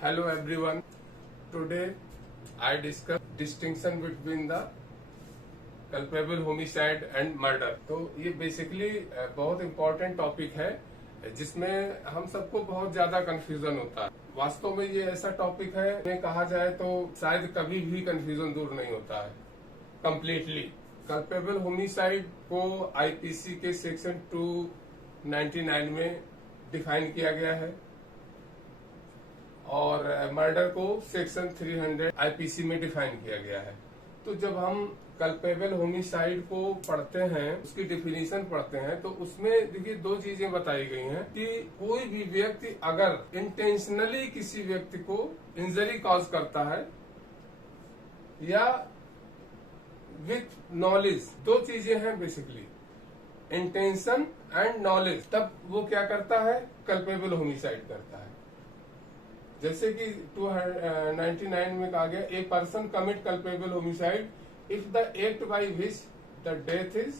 Hello everyone. Today I discuss distinction between the culpable homicide and murder. तो ये basically बहुत important topic है जिसमें हम सबको बहुत ज्यादा कंफ्यूजन होता है। वास्तव में ये ऐसा टॉपिक है में कहा जाए तो शायद कभी भी कंफ्यूजन दूर नहीं होता है कम्प्लीटली। कल्पेबल होमिसाइड को आईपीसी के सेक्शन 299 में डिफाइन किया गया है और मर्डर को सेक्शन 300 आईपीसी में डिफाइन किया गया है। तो जब हम कल्पेबल होमिसाइड को पढ़ते हैं, उसकी डिफिनीशन पढ़ते हैं, तो उसमें देखिए दो चीजें बताई गई हैं कि कोई भी व्यक्ति अगर इंटेंशनली किसी व्यक्ति को इंजरी कॉज करता है या विथ नॉलेज, दो चीजें हैं बेसिकली, इंटेंशन एंड नॉलेज, तब वो क्या करता है, कल्पेबल होमिसाइड करता है। जैसे कि 299 में कहा गया, a person commit culpable homicide if the act by which the death is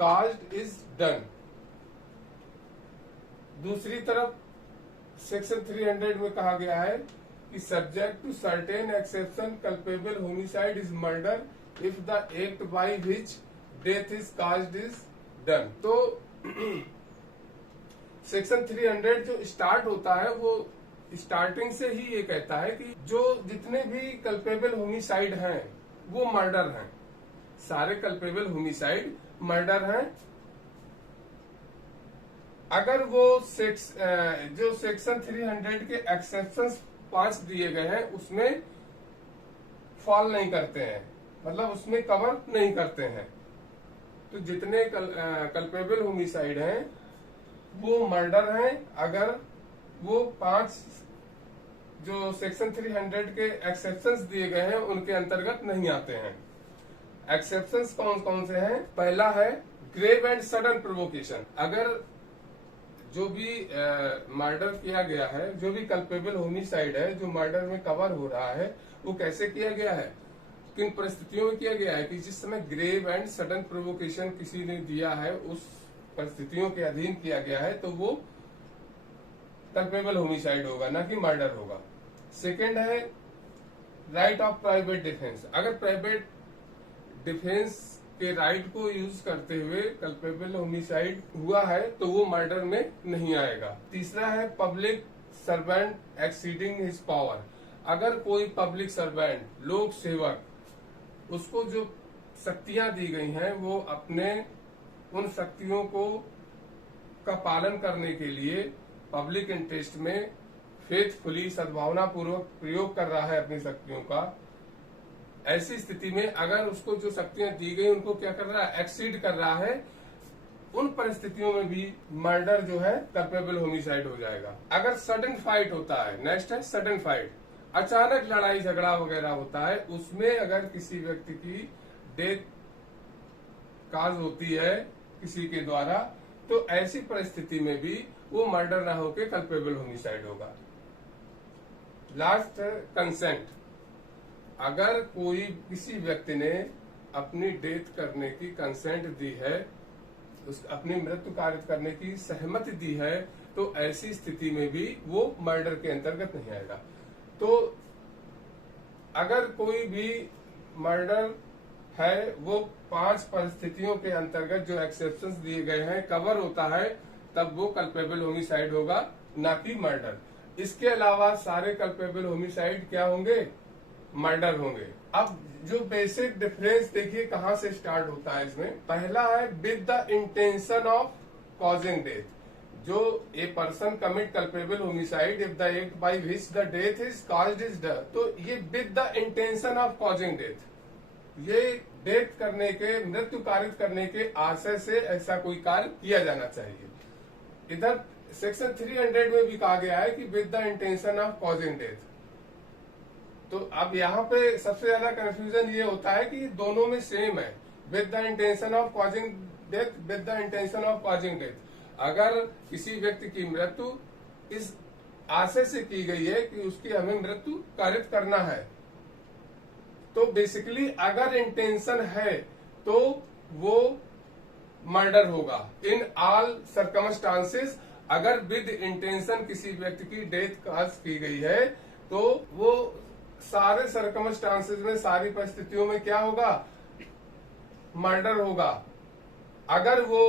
caused is done. दूसरी तरफ सेक्शन 300 में कहा गया है कि subject to certain exception culpable homicide is murder if the act by which death is caused is done. तो section 300 जो start होता है वो स्टार्टिंग से ही ये कहता है कि जो जितने भी कल्पेबल होमिसाइड हैं वो मर्डर हैं, सारे कल्पेबल होमिसाइड मर्डर हैं। अगर वो जो सेक्शन 300 के एक्सेप्शंस 5 दिए गए हैं उसमें फॉल नहीं करते हैं, मतलब उसमें कवर नहीं करते हैं, तो जितने कल्पेबल होमिसाइड हैं वो मर्डर हैं अगर वो 5 जो सेक्शन 300 के एक्सेप्शंस दिए गए हैं उनके अंतर्गत नहीं आते हैं। एक्सेप्शंस कौन कौन से हैं? पहला है ग्रेव एंड सडन प्रोवोकेशन। अगर जो भी मर्डर किया गया है, जो भी कल्पेबल होमिसाइड है जो मर्डर में कवर हो रहा है, वो कैसे किया गया है, किन परिस्थितियों में किया गया है कि जिस समय ग्रेव एंड सडन प्रोवोकेशन किसी ने दिया है, उस परिस्थितियों के अधीन किया गया है, तो वो कल्पेबल होमिसाइड होगा, ना कि मर्डर होगा। सेकेंड है राइट ऑफ प्राइवेट डिफेंस। अगर प्राइवेट डिफेंस के राइट को यूज करते हुए कल्पेबल होमिसाइड हुआ है तो वो मर्डर में नहीं आएगा। तीसरा है public servant exceeding his power. अगर कोई पब्लिक सर्वेंट, लोक सेवक, उसको जो शक्तियां दी गई हैं वो अपने उन शक्तियों को का पालन करने के लिए पब्लिक इंटरेस्ट में फेथफुली, सद्भावना पूर्वक प्रयोग कर रहा है अपनी शक्तियों का, ऐसी स्थिति में अगर उसको जो शक्तियां दी गई उनको क्या कर रहा है, एक्सीड कर रहा है, उन परिस्थितियों में भी मर्डर जो है कल्पेबल होमिसाइड हो जाएगा। अगर सडन फाइट होता है, नेक्स्ट है सडन फाइट, अचानक लड़ाई झगड़ा वगैरह होता है, उसमें अगर किसी व्यक्ति की डेथ काज होती है किसी के द्वारा, तो ऐसी परिस्थिति में भी वो मर्डर ना होकर कल्पेबल होमिसाइड होगा। Last consent. अगर कोई किसी व्यक्ति ने अपनी डेथ करने की कंसेंट दी है, अपनी मृत्यु कारित करने की सहमति दी है, तो ऐसी स्थिति में भी वो मर्डर के अंतर्गत नहीं आएगा। तो अगर कोई भी मर्डर है वो 5 परिस्थितियों के अंतर्गत जो एक्सेप्शंस दिए गए हैं कवर होता है, तब वो कल्पेबल होमिसाइड होगा, ना कि मर्डर। इसके अलावा सारे कल्पेबल होमिसाइड क्या होंगे, मर्डर होंगे। अब जो बेसिक डिफरेंस देखिए कहां से स्टार्ट होता है इसमें। पहला है with the intention of causing death. जो a person commit culpable homicide if the act by which the death is caused is done, तो ये with the intention of causing death, ये डेथ करने के, मृत्यु कारित करने के आशय से ऐसा कोई कार्य किया जाना चाहिए। इधर सेक्शन 300 में भी कहा गया है कि with the intention of causing death. तो अब यहाँ पे सबसे ज्यादा कंफ्यूजन ये होता है कि दोनों में सेम है, with the intention of causing death, with the intention of causing death. अगर किसी व्यक्ति की मृत्यु इस आशय से की गई है कि उसकी हमें मृत्यु कारित करना है, तो बेसिकली अगर इंटेंशन है तो वो मर्डर होगा। इन ऑल सर्कमस्टांसेस अगर विद इंटेंशन किसी व्यक्ति की डेथ काज की गई है तो वो सारे सर्कमस्टांसेस में, सारी परिस्थितियों में क्या होगा, मर्डर होगा, अगर वो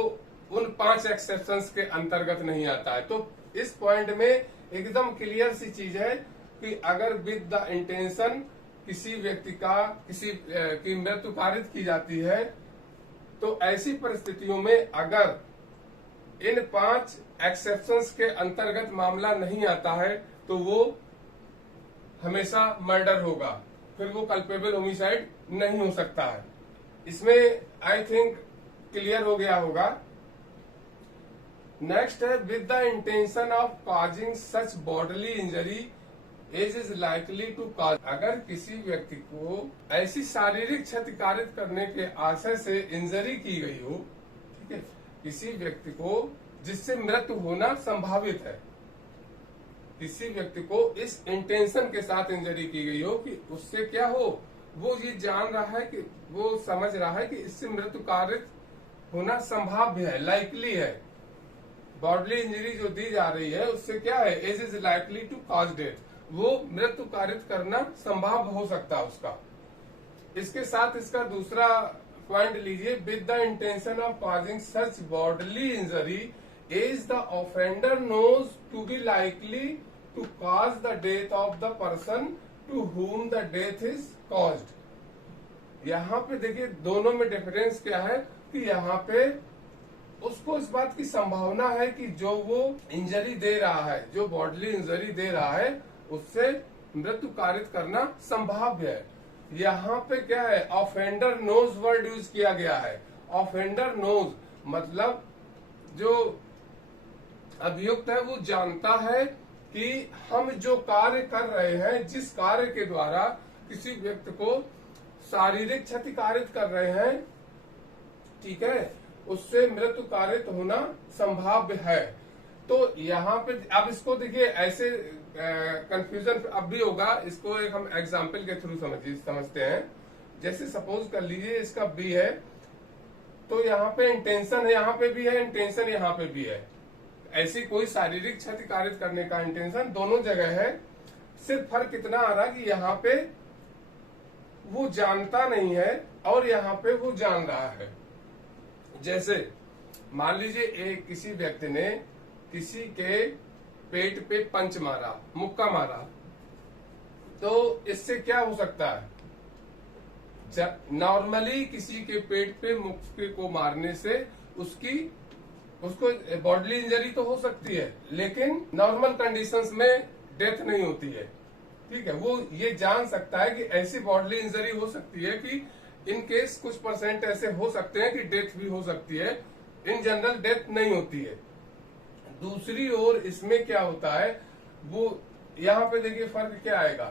उन 5 एक्सेप्शंस के अंतर्गत नहीं आता है। तो इस पॉइंट में एकदम क्लियर सी चीज है कि अगर विद द इंटेंशन किसी व्यक्ति की मृत्यु पारित की जाती है, तो ऐसी परिस्थितियों में अगर इन 5 एक्सेप्शंस के अंतर्गत मामला नहीं आता है तो वो हमेशा मर्डर होगा, फिर वो कल्पेबल होमिसाइड नहीं हो सकता है। इसमें आई थिंक क्लियर हो गया होगा। नेक्स्ट है with the intention of causing such bodily injury as is likely to cause. अगर किसी व्यक्ति को ऐसी शारीरिक क्षति कारित करने के आशय से इंजरी की गई हो, ठीक है, किसी व्यक्ति को जिससे मृत्यु होना संभावित है, किसी व्यक्ति को इस इंटेंशन के साथ इंजरी की गई हो कि उससे क्या हो, वो ये जान रहा है कि वो समझ रहा है कि इससे मृत्यु कारित होना संभाव्य है, लाइकली है। बॉडली इंजरी जो दी जा रही है उससे क्या है, as is likely to cause death, वो मृत्यु कारित करना संभव हो सकता है उसका। इसके साथ इसका दूसरा पॉइंट लीजिए, with the intention of causing such bodily injury as the offender knows to be likely to cause the death of the person to whom the death is caused. यहाँ पे देखिए दोनों में डिफरेंस क्या है कि यहाँ पे उसको इस बात की संभावना है कि जो वो इंजरी दे रहा है, जो बॉडली इंजरी दे रहा है, उससे मृत्यु कारित करना संभाव्य है। यहाँ पे क्या है, ऑफेंडर नोज वर्ड यूज किया गया है। ऑफेंडर नोज मतलब जो अभियुक्त है वो जानता है कि हम जो कार्य कर रहे हैं, जिस कार्य के द्वारा किसी व्यक्ति को शारीरिक क्षति कारित कर रहे हैं, ठीक है, उससे मृत्यु कारित होना संभाव्य है। तो यहाँ पे अब इसको देखिए, ऐसे कंफ्यूजन अब भी होगा, इसको एक हम एग्जाम्पल के थ्रू समझते हैं। जैसे सपोज कर लीजिए इसका बी है, तो यहाँ पे इंटेंशन है, यहाँ पे भी है इंटेंशन, यहाँ पे भी है। ऐसी कोई शारीरिक क्षति कारित करने का इंटेंशन दोनों जगह है। सिर्फ फर्क कितना आ रहा है कि यहाँ पे वो जानता नहीं है और यहाँ पे वो जान रहा है। जैसे मान लीजिए एक किसी व्यक्ति ने किसी के पेट पे पंच मारा, मुक्का मारा, तो इससे क्या हो सकता है, नॉर्मली किसी के पेट पे मुक्के को मारने से उसको बॉडली इंजरी तो हो सकती है, लेकिन नॉर्मल कंडीशंस में डेथ नहीं होती है। ठीक है, वो ये जान सकता है कि ऐसी बॉडली इंजरी हो सकती है कि इन केस कुछ % ऐसे हो सकते हैं कि डेथ भी हो सकती है, इन जनरल डेथ नहीं होती है। दूसरी ओर इसमें क्या होता है, वो यहाँ पे देखिए फर्क क्या आएगा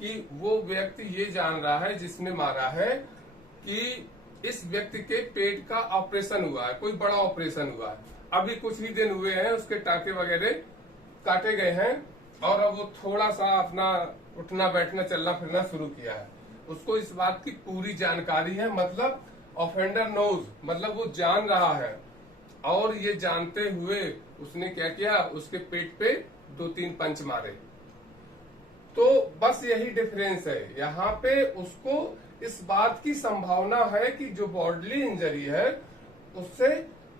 कि वो व्यक्ति ये जान रहा है जिसने मारा है कि इस व्यक्ति के पेट का ऑपरेशन हुआ है, कोई बड़ा ऑपरेशन हुआ है, अभी कुछ ही दिन हुए हैं, उसके टाके वगैरह काटे गए हैं और अब वो थोड़ा सा अपना उठना बैठना चलना फिरना शुरू किया है। उसको इस बात की पूरी जानकारी है, मतलब ऑफेंडर नोज, मतलब वो जान रहा है, और ये जानते हुए उसने क्या किया, उसके पेट पे 2-3 पंच मारे। तो बस यही डिफरेंस है, यहाँ पे उसको इस बात की संभावना है कि जो बॉडली इंजरी है उससे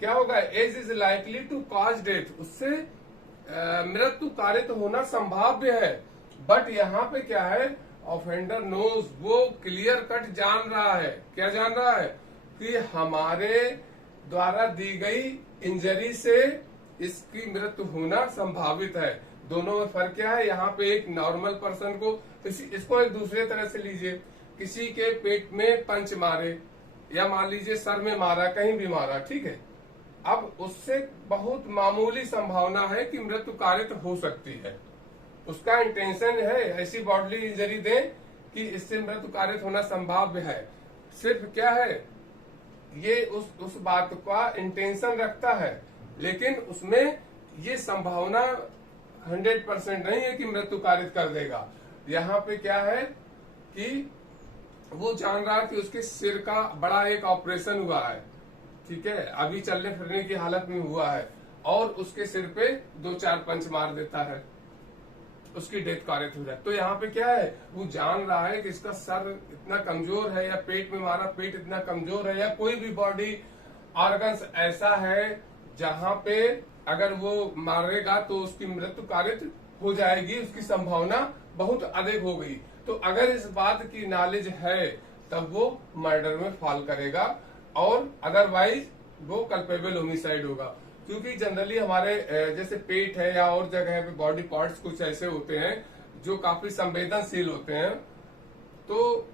क्या होगा, as is likely to cause death, उससे मृत्यु कारित होना संभाव्य है। बट यहाँ पे क्या है, ऑफेंडर नोज, वो क्लियर कट जान रहा है, क्या जान रहा है कि हमारे द्वारा दी गई इंजरी से इसकी मृत्यु होना संभावित है। दोनों में फर्क क्या है, यहाँ पे एक नॉर्मल पर्सन को, इसको एक दूसरे तरह से लीजिए, किसी के पेट में पंच मारे या मान लीजिए सर में मारा, कहीं भी मारा, ठीक है, अब उससे बहुत मामूली संभावना है कि मृत्यु कारित हो सकती है। उसका इंटेंशन है ऐसी बॉडली इंजरी दे कि इससे मृत्यु कारित होना संभाव्य है। सिर्फ क्या है, ये उस बात का इंटेंशन रखता है, लेकिन उसमें ये संभावना 100% नहीं है कि मृत्यु कारित कर देगा। यहाँ पे क्या है कि वो जान रहा है कि उसके सिर का बड़ा एक ऑपरेशन हुआ है, ठीक है, अभी चलने फिरने की हालत में हुआ है, और उसके सिर पे 2-4 पंच मार देता है। उसकी डेथ कारित हो जाए। तो यहाँ पे क्या है, वो जान रहा है कि इसका सर इतना कमजोर है, या पेट में मारा, पेट इतना कमजोर है, या कोई भी बॉडी ऑर्गन्स ऐसा है जहां पे अगर वो मारेगा तो उसकी मृत्यु कारित हो जाएगी, उसकी संभावना बहुत अधिक हो गई। तो अगर इस बात की नॉलेज है तब वो मर्डर में फॉल करेगा, और अदरवाइज वो कल्पेबल होमिसाइड होगा। क्योंकि जनरली हमारे जैसे पेट है या और जगह पे बॉडी पार्ट्स कुछ ऐसे होते हैं जो काफी संवेदनशील होते हैं। तो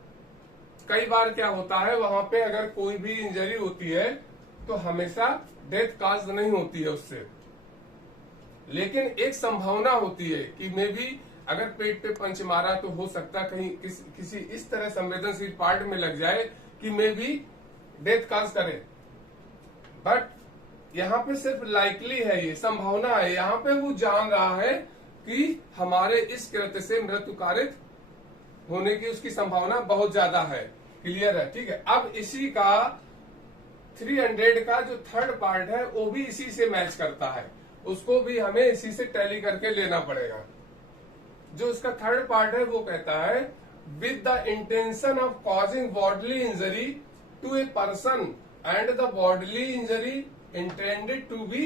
कई बार क्या होता है, वहां पे अगर कोई भी इंजरी होती है तो हमेशा डेथ काज नहीं होती है उससे, लेकिन एक संभावना होती है कि मे भी अगर पेट पे पंच मारा तो हो सकता कहीं किसी इस तरह संवेदनशील पार्ट में लग जाए कि मे भी डेथ काज करे। बट यहाँ पे सिर्फ लाइकली है, ये संभावना है। यहाँ पे वो जान रहा है कि हमारे इस कृत्य से मृत्यु कारित होने की उसकी संभावना बहुत ज्यादा है। क्लियर है? ठीक है। अब इसी का 300 का जो थर्ड पार्ट है वो भी इसी से मैच करता है, उसको भी हमें इसी से टैली करके लेना पड़ेगा। जो इसका थर्ड पार्ट है वो कहता है with the intention of causing bodily injury to a person and the bodily injury intended to be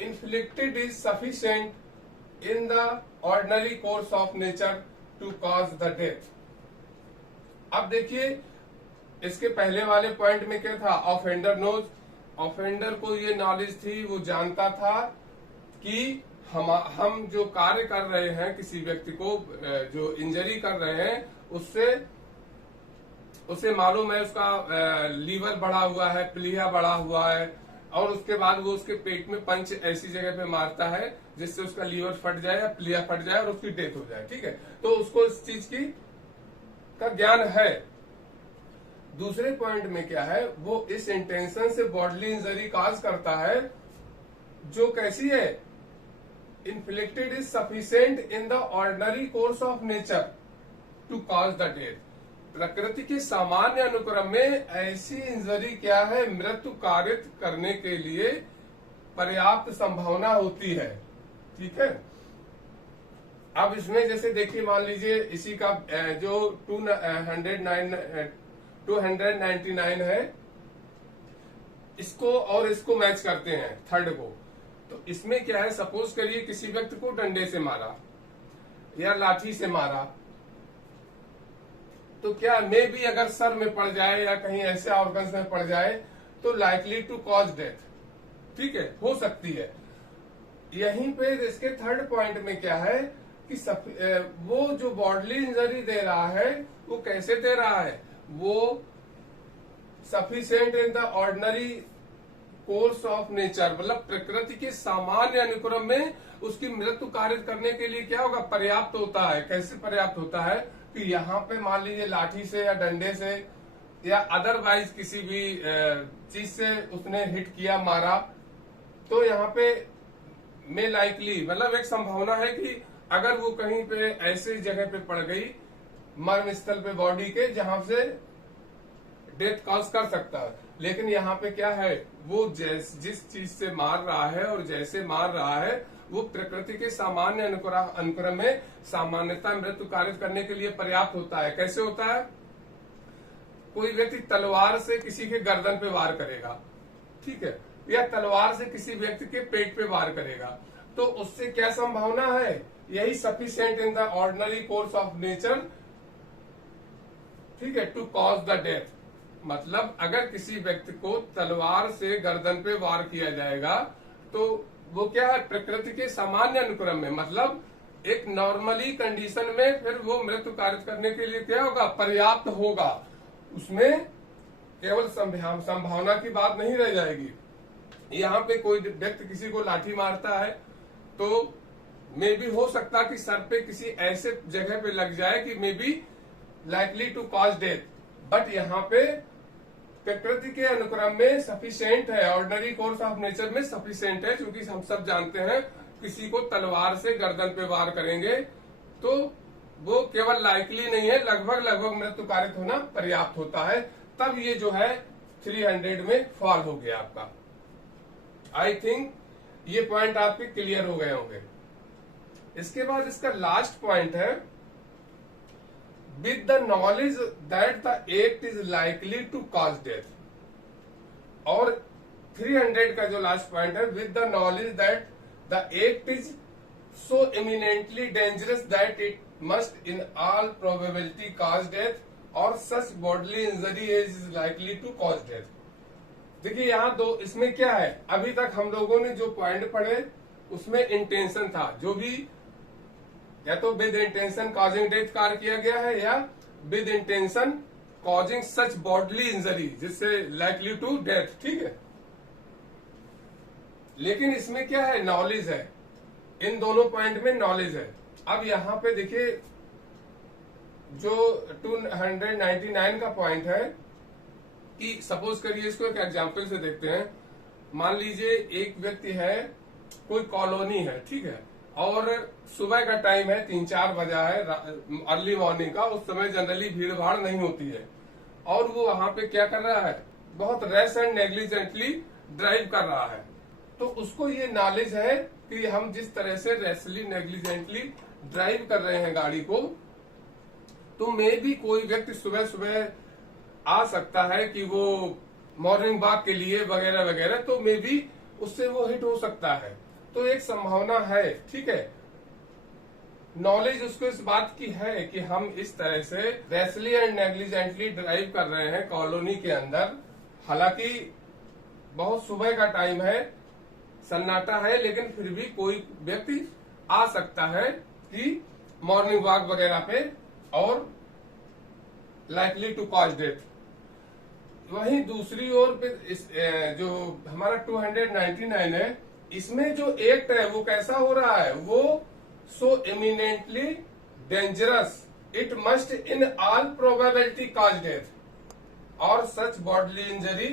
inflicted is sufficient in the ordinary course of nature to cause the death. अब देखिए इसके पहले वाले point में क्या था, offender knows. Offender को ये नॉलेज थी, वो जानता था कि हम जो कार्य कर रहे हैं, किसी व्यक्ति को जो इंजरी कर रहे हैं उससे मालूम है उसका लीवर बढ़ा हुआ है, प्लीहा बढ़ा हुआ है, और उसके बाद वो उसके पेट में पंच ऐसी जगह पे मारता है जिससे उसका लीवर फट जाए या प्लीहा फट जाए और उसकी डेथ हो जाए। ठीक है, तो उसको इस चीज का ज्ञान है। दूसरे पॉइंट में क्या है, वो इस इंटेंशन से बॉडली इंजरी काज करता है जो कैसी है, inflicted is sufficient in the ordinary course of nature to cause the death. प्रकृति के सामान्य अनुक्रम में ऐसी इंजरी क्या है, मृत्यु कारित करने के लिए पर्याप्त संभावना होती है। ठीक है। अब इसमें जैसे देखिए, मान लीजिए इसी का जो 299 है, इसको और इसको मैच करते हैं थर्ड को। तो इसमें क्या है, सपोज करिए किसी व्यक्ति को डंडे से मारा या लाठी से मारा, तो क्या मे भी अगर सर में पड़ जाए या कहीं ऐसे ऑर्गन्स में पड़ जाए तो लाइकली टू कॉज डेथ। ठीक है, हो सकती है। यहीं पे इसके थर्ड पॉइंट में क्या है कि वो जो बॉडली इंजरी दे रहा है वो कैसे दे रहा है, वो sufficient in the ordinary course of nature, मतलब प्रकृति के सामान्य अनुक्रम में उसकी मृत्यु कारित करने के लिए क्या होगा, पर्याप्त होता है। कैसे पर्याप्त होता है कि यहाँ पे मान लीजिए लाठी से या डंडे से या अदरवाइज किसी भी चीज से उसने हिट किया, मारा, तो यहाँ पे में लाइकली मतलब एक संभावना है कि अगर वो कहीं पे ऐसे जगह पे पड़ गई मर्म स्थल पे बॉडी के जहां से डेथ कॉज कर सकता है। लेकिन यहाँ पे क्या है, वो जिस चीज से मार रहा है और जैसे मार रहा है वो प्रकृति के सामान्य अनुक्रम में सामान्यता मृत्यु कारित करने के लिए पर्याप्त होता है। कैसे होता है, कोई व्यक्ति तलवार से किसी के गर्दन पे वार करेगा, ठीक है, या तलवार से किसी व्यक्ति के पेट पे वार करेगा, तो उससे क्या संभावना है, यही sufficient in the ordinary course of nature, ठीक है, टू कॉज द डेथ। मतलब अगर किसी व्यक्ति को तलवार से गर्दन पे वार किया जाएगा तो वो क्या है, प्रकृति के सामान्य अनुक्रम में, मतलब एक नॉर्मली कंडीशन में फिर वो मृत्यु कारित करने के लिए क्या होगा, पर्याप्त होगा। उसमें केवल संभावना की बात नहीं रह जाएगी। यहाँ पे कोई व्यक्ति किसी को लाठी मारता है तो मे भी हो सकता कि सर पे किसी ऐसे जगह पे लग जाए कि may be likely to cause death, but यहाँ पे प्रकृति के अनुक्रम में सफिशिएंट है, ऑर्डिनरी कोर्स ऑफ नेचर में सफिशिएंट है। क्योंकि हम सब जानते हैं किसी को तलवार से गर्दन पे वार करेंगे तो वो केवल लाइकली नहीं है, लगभग मृत्यु कारित होना पर्याप्त होता है। तब ये जो है 300 में फॉल हो गया आपका। आई थिंक ये पॉइंट आपके क्लियर हो गए होंगे। इसके बाद इसका लास्ट पॉइंट है, with the knowledge that the act is likely to cause death. और 300 का जो लास्ट पॉइंट है, with the knowledge that the act is so imminently dangerous that it must in all probability cause death और such bodily injury is likely to cause death. देखिए यहाँ दो, इसमें क्या है, अभी तक हम लोगों ने जो पॉइंट पढ़े उसमें इंटेंशन था, जो भी या तो विद इंटेंशन कॉजिंग डेथ कार्य किया गया है या with intention causing such bodily injury जिससे लाइकली टू डेथ, ठीक है। लेकिन इसमें क्या है, नॉलेज है, इन दोनों पॉइंट में नॉलेज है। अब यहाँ पे देखिए जो 299 का पॉइंट है कि सपोज करिए, इसको एक एग्जांपल से देखते हैं। मान लीजिए एक व्यक्ति है, कोई कॉलोनी है, ठीक है, और सुबह का टाइम है, 3-4 बजा है, अर्ली मॉर्निंग का, उस समय जनरली भीड़ भाड़ नहीं होती है, और वो वहां पे क्या कर रहा है, बहुत रैश एंड नेग्लिजेंटली ड्राइव कर रहा है। तो उसको ये नॉलेज है कि हम जिस तरह से रैशली नेग्लिजेंटली ड्राइव कर रहे हैं गाड़ी को, तो मे भी कोई व्यक्ति सुबह सुबह आ सकता है कि वो मॉर्निंग वॉक के लिए वगैरह वगैरह, तो मे बी उससे वो हिट हो सकता है। तो एक संभावना है, ठीक है। नॉलेज उसको इस बात की है कि हम इस तरह से रैशली एंड नेग्लिजेंटली ड्राइव कर रहे हैं कॉलोनी के अंदर, हालांकि बहुत सुबह का टाइम है, सन्नाटा है, लेकिन फिर भी कोई व्यक्ति आ सकता है कि मॉर्निंग वॉक वगैरह पे और लाइकली टू कॉज डेथ। वहीं दूसरी ओर पे जो हमारा 299 है, इसमें जो एक्ट है वो कैसा हो रहा है, वो so imminently dangerous it must in all probability cause death और सच बॉडली इंजरी।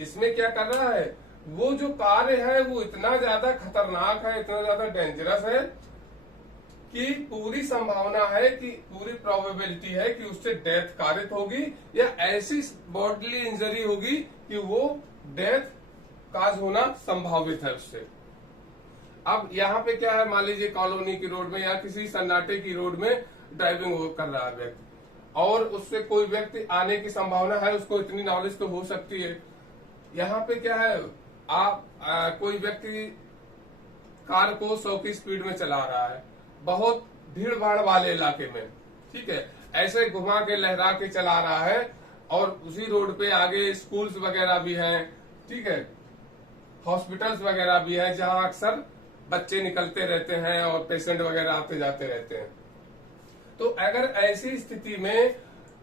इसमें क्या कर रहा है, वो जो कार्य है वो इतना ज्यादा खतरनाक है, इतना ज्यादा डेंजरस है कि पूरी संभावना है कि पूरी प्रोबेबिलिटी है कि उससे डेथ कारित होगी या ऐसी बॉडली इंजरी होगी कि वो डेथ काज होना संभावित है उससे। अब यहाँ पे क्या है, मान लीजिए कॉलोनी की रोड में या किसी सन्नाटे की रोड में ड्राइविंग कर रहा है व्यक्ति, और उससे कोई व्यक्ति आने की संभावना है, उसको इतनी नॉलेज तो हो सकती है। यहाँ पे क्या है, कोई व्यक्ति कार को 100 की स्पीड में चला रहा है, बहुत भीड़ भाड़ वाले इलाके में, ठीक है, ऐसे घुमा के लहरा के चला रहा है, और उसी रोड पे आगे स्कूल्स वगैरह भी हैं, ठीक है, हॉस्पिटल्स वगैरह भी हैं, जहां अक्सर बच्चे निकलते रहते हैं और पेशेंट वगैरह आते जाते रहते हैं। तो अगर ऐसी स्थिति में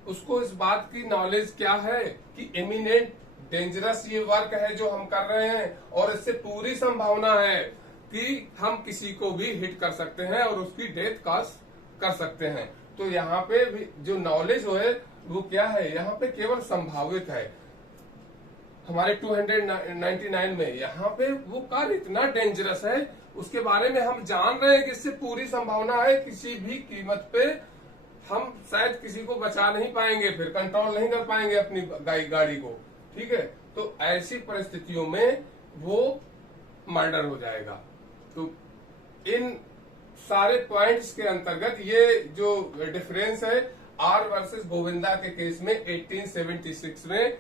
उसको इस बात की नॉलेज क्या है कि इमिनेंट डेंजरस ये वर्क है जो हम कर रहे हैं, और इससे पूरी संभावना है कि हम किसी को भी हिट कर सकते हैं और उसकी डेथ कॉज कर सकते हैं। तो यहाँ पे भी जो नॉलेज है वो क्या है, यहाँ पे केवल संभावित है। हमारे 299 में यहाँ पे वो कार्य इतना डेंजरस है, उसके बारे में हम जान रहे हैं कि इससे पूरी संभावना है किसी भी कीमत पे हम शायद किसी को बचा नहीं पाएंगे, फिर कंट्रोल नहीं कर पाएंगे अपनी गाड़ी को, ठीक है। तो ऐसी परिस्थितियों में वो मर्डर हो जाएगा। तो इन सारे पॉइंट्स के अंतर्गत ये जो डिफरेंस है आर वर्सेस गोविंदा के केस में 1876 में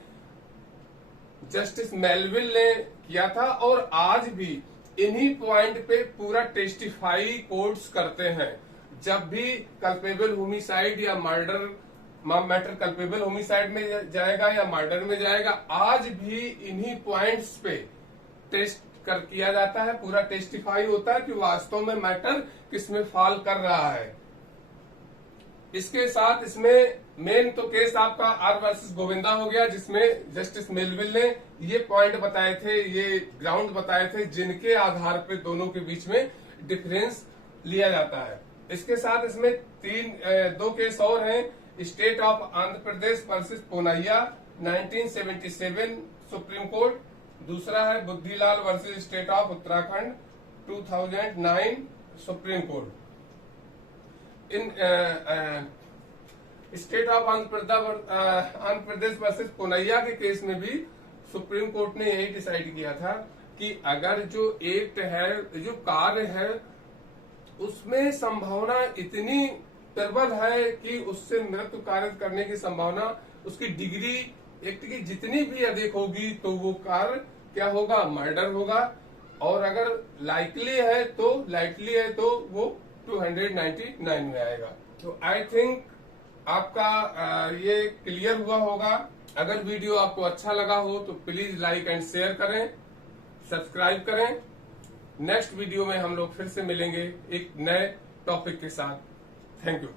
जस्टिस मेलविल ने किया था, और आज भी इन्हीं पॉइंट पे पूरा टेस्टिफाई कोर्ट्स करते हैं। जब भी कल्पेबल होमिसाइड या मर्डर मैटर कल्पेबल होमिसाइड में जाएगा या मर्डर में जाएगा, आज भी इन्हीं पॉइंट्स पे टेस्ट किया जाता है, पूरा टेस्टिफाई होता है कि वास्तव में मैटर किसमें फॉल कर रहा है। इसके साथ इसमें मेन तो केस आपका आर वर्सेस गोविंदा हो गया, जिसमें जस्टिस मेलविल ने ये पॉइंट बताए थे, ये ग्राउंड बताए थे, जिनके आधार पे दोनों के बीच में डिफरेंस लिया जाता है। इसके साथ इसमें दो केस और हैं, state of Andhra Pradesh versus Ponnaiah 1977 supreme court, दूसरा है Buddhilal versus state of Uttarakhand 2009 supreme court. इन state of Andhra Pradesh versus Ponnaiah के केस में भी सुप्रीम कोर्ट ने यही डिसाइड किया था कि अगर जो एक्ट है, जो कार्य है, उसमें संभावना इतनी प्रबल है कि उससे मृत्यु कार्य करने की संभावना, उसकी डिग्री एक्ट की जितनी भी अधिक होगी तो वो कार्य क्या होगा, मर्डर होगा। और अगर लाइटली है तो वो 299 में आएगा। तो आई थिंक आपका ये क्लियर हुआ होगा। अगर वीडियो आपको अच्छा लगा हो तो प्लीज लाइक एंड शेयर करें, सब्सक्राइब करें। नेक्स्ट वीडियो में हम लोग फिर से मिलेंगे एक नए टॉपिक के साथ। Thank you.